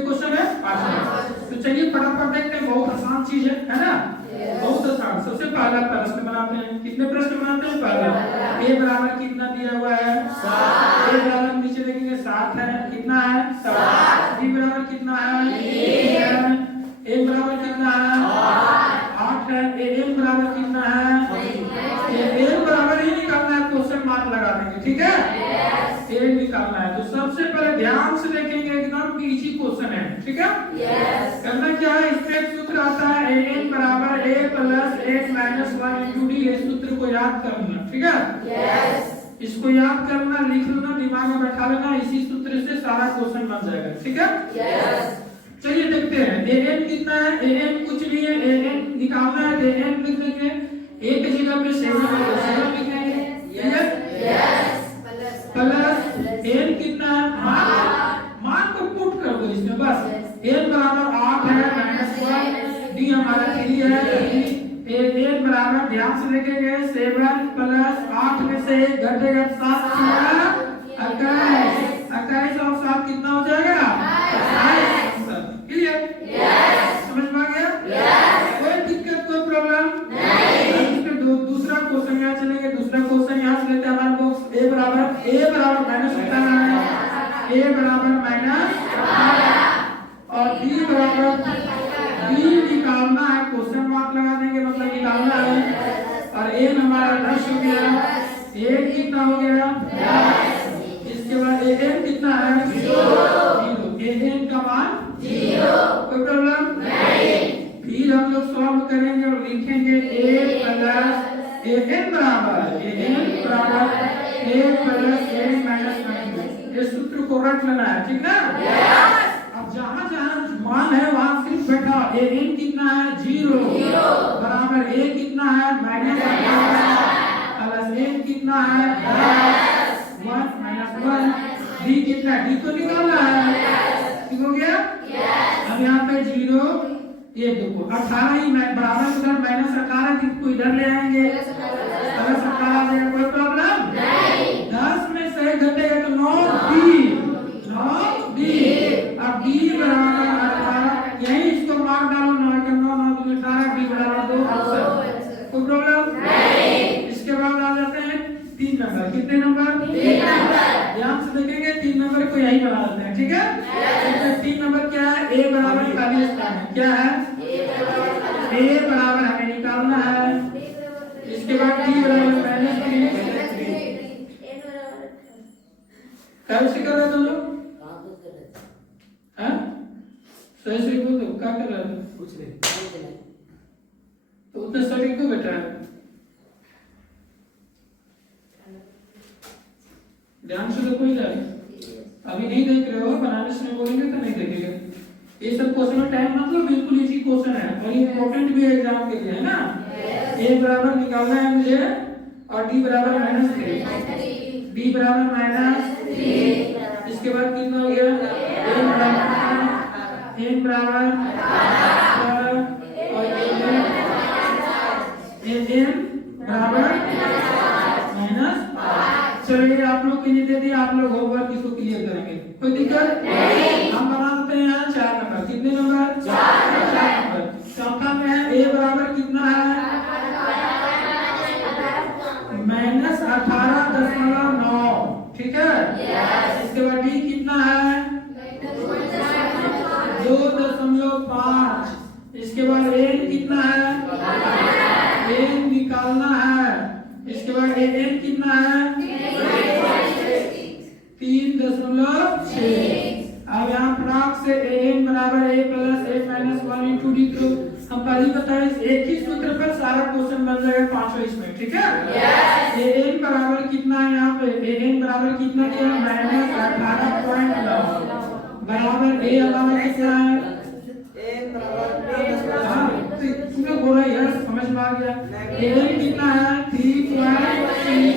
कितने क्वेश्चन है? 5। तो चलिए फटाफट देखते हैं, बहुत आसान चीज है ना? बहुत आसान। सबसे पहला प्रश्न बनाते हैं। कितने प्रश्न बनाते हैं? पहला। ए बराबर कितना दिया हुआ है? 7। ए बराबर नीचे देखेंगे 7 है, कितना है? 7। बी बराबर कितना है? 3 है। ए बराबर कितना है? 8 है। ए बराबर कितना है? ए बराबर ही निकालना है, क्वेश्चन मार्क लगा देंगे, ठीक है? ए निकालना है। तो सबसे पहले ध्यान से देखेंगे, एकदम इजी क्वेश्चन है, ठीक है? करना क्या है, इसका सूत्र आता है an बराबर a plus a minus 1 into D. इस सूत्र को याद करना, ठीक है? इसको याद करना, लिख लेना, दिमाग में बैठा लेना, इसी सूत्र से सारा क्वेश्चन बन जाएगा, ठीक है? चलिए देखते हैं an कितना है। an कुछ नहीं है, an निकालना है तो an लिख लेंगे, a की जगह पे 7 लिख लेंगे, प्लस n कितना है? मान को पुट कर दो इसमें बस। n बराबर 8 है माइनस 1, d हमारा 3 है। n बराबर ध्यान से देखेंगे 7 प्लस 8 में से 1 घटेगा 7 21 21 और 7 कितना हो जाएगा? 28। क्लियर? समझ में आ गया? कोई दिक्कत, कोई प्रॉब्लम नहीं। दूसरा क्वेश्चन यहाँ चलेंगे। दूसरा क्वेश्चन यहाँ से लेते हैं हमारे बॉक्स। a बराबर माइनस कितना है? a बराबर माइनस और b बराबर b निकालना है, क्वेश्चन मार्क लगा देंगे, मतलब निकालना है। और a हमारा 10 हो गया, a कितना हो गया? 10। इसके बाद an कितना है? 0। an का मान 0। कोई प्रॉब्लम नहीं। फिर हम लोग सॉल्व करेंगे और लिखेंगे a प्लस an बराबर a प्लस a माइनस 1। ये सूत्र को रट लेना है, ठीक ना? अब जहाँ जहाँ मान है वहाँ सिर्फ बैठा। an कितना है? 0 बराबर a कितना है? माइनस 18 प्लस n कितना है? 1 माइनस 1। d कितना है? d को निकालना है, ठीक हो गया? अब यहाँ पे 0, ये देखो 18 ही बराबर उधर माइनस 18 को इधर ले आएंगे, प्लस 18 आ जाएगा, कोई प्रॉब्लम नहीं। 10 में से घटेगा तो 9b। अब b बराबर 18, यही इसको मार्क डालो, 9 का 9 9 2 18, b बराबर 2 आंसर, कोई प्रॉब्लम नहीं। इसके बाद आ जाते हैं 3 नंबर। कितने नंबर? 3 नंबर। ध्यान से देखेंगे 3 नंबर को यही बना देते हैं, ठीक है? 3 नंबर क्या है? a बराबर 40 का है, क्या है? a बराबर हमें निकालना है। इसके बाद d बराबर माइनस 3। कैसे कर रहे हो तुम लोग? हाँ, सही सही बोल दो, क्या कर रहे हो? कुछ नहीं। तो उतना सटीक क्यों बैठा है? ध्यान से देखो इधर। अभी नहीं देख रहे हो, बनाने से बोलेंगे तो नहीं देखेंगे। ये सब क्वेश्चन में टाइम मतलब बिल्कुल इजी क्वेश्चन है और इम्पोर्टेंट भी है एग्जाम के लिए, है ना? a बराबर निकालना है मुझे और d बराबर माइनस 3, b बराबर माइनस 3। इसके बाद कितना हो गया? n बराबर और n बराबर माइनस। चलिए आप लोग के लिए दे दिए, आप लोग होमवर्क इसको क्लियर करेंगे, कोई दिक्कत नहीं। हम बना देते हैं यहाँ 4 नंबर। कितने नंबर? 4 नंबर। चौथा में है a बराबर कितना है? माइनस 18.9, ठीक है? इसके बाद d कितना है? 2.5। इसके बाद n कितना है? n निकालना है। इसके बाद an कितना है? 3.6। अब यहाँ फटाक से an बराबर a plus a minus 1 into D. तो हम पहले बताए एक ही सूत्र पर सारा क्वेश्चन बन जाएगा 5 इसमें, ठीक है? an बराबर कितना है? यहाँ पे an बराबर कितना दिया? माइनस 18.9 बराबर a हमारा कितना है? तुमने बोला यार, समझ में आ गया? an कितना है? 3.6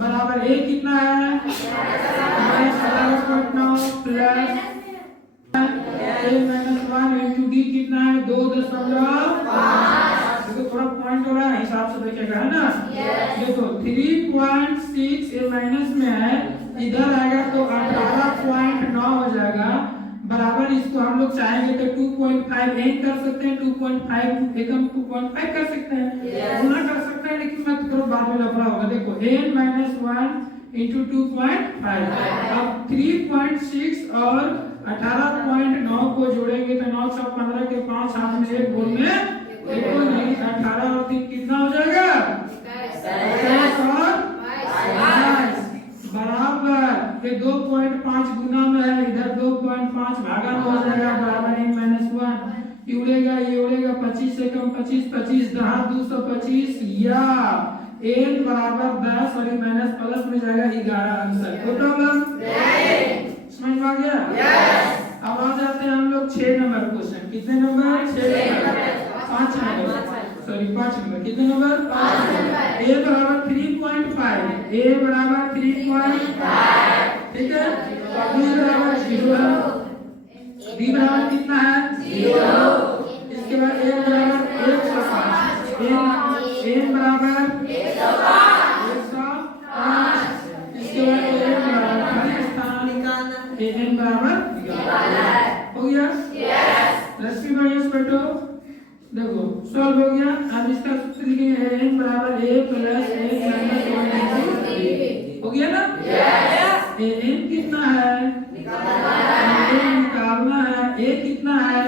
बराबर a कितना है? Minus 18.9 plus a minus 1 into D कितना है? 2.5। देखो थोड़ा पॉइंट हो रहा है, हिसाब से देखेगा, है ना? देखो 3.6 a माइनस में है, इधर आएगा तो 18.9 हो जाएगा बराबर इसको हम लोग चाहेंगे तो 2.5 n कर सकते हैं, 2.5 एकम 2.5 कर सकते हैं, गुना कर सकते हैं, लेकिन मत करो बाद में लफड़ा होगा। देखो n माइनस 1 इंटू 2.5, अब 3.6 और 18.9 को जोड़ेंगे तो 9 6 15 के 5 हाथ में एक बोल में देखो नहीं, 18 और 3 कितना हो जाएगा 21 और 22 बराबर ये 2.5 गुना में है, इधर 2.5 भागा में हो जाएगा बराबर n माइनस 1, ये उड़ेगा 25 से कम 25, 25 दहा 225 या n बराबर 10 और माइनस प्लस में जाएगा 11 आंसर। कोई प्रॉब्लम समझ में आ गया? अब आ जाते हैं हम लोग 6 नंबर क्वेश्चन। कितने number? 6 number, 5 number, sorry 5 number. कितने नंबर? 5 नंबर। a बराबर 3.5, a बराबर 3.5, ठीक है। b बराबर 0, b बराबर कितना है 0, इसके बाद a बराबर 105, n बराबर 105, इसके बाद a बराबर खाली स्थान निकालना, n बराबर हो गया। रश्मि बढ़िया बैठो, देखो सॉल्व हो गया। अब इसका सूत्र लिखेंगे n बराबर a प्लस a माइनस 1 हो गया ना। n कितना है निकालना है, a कितना है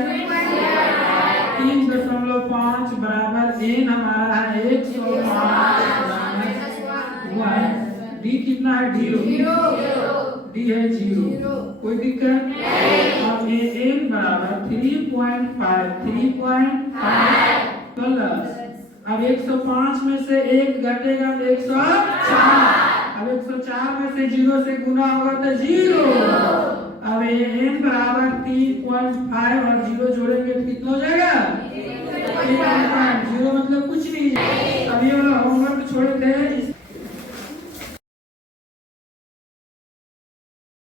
3.5 बराबर n हमारा है 105 d कितना है 0, d है 0, कोई दिक्कत नहीं। अब n बराबर 3.5 प्लस अब 105 में से 1 घटेगा तो 104, अब 104 में से 0 से गुना होगा तो 0। अब n बराबर 3.5 और 0 जोड़ेंगे तो कितना हो जाएगा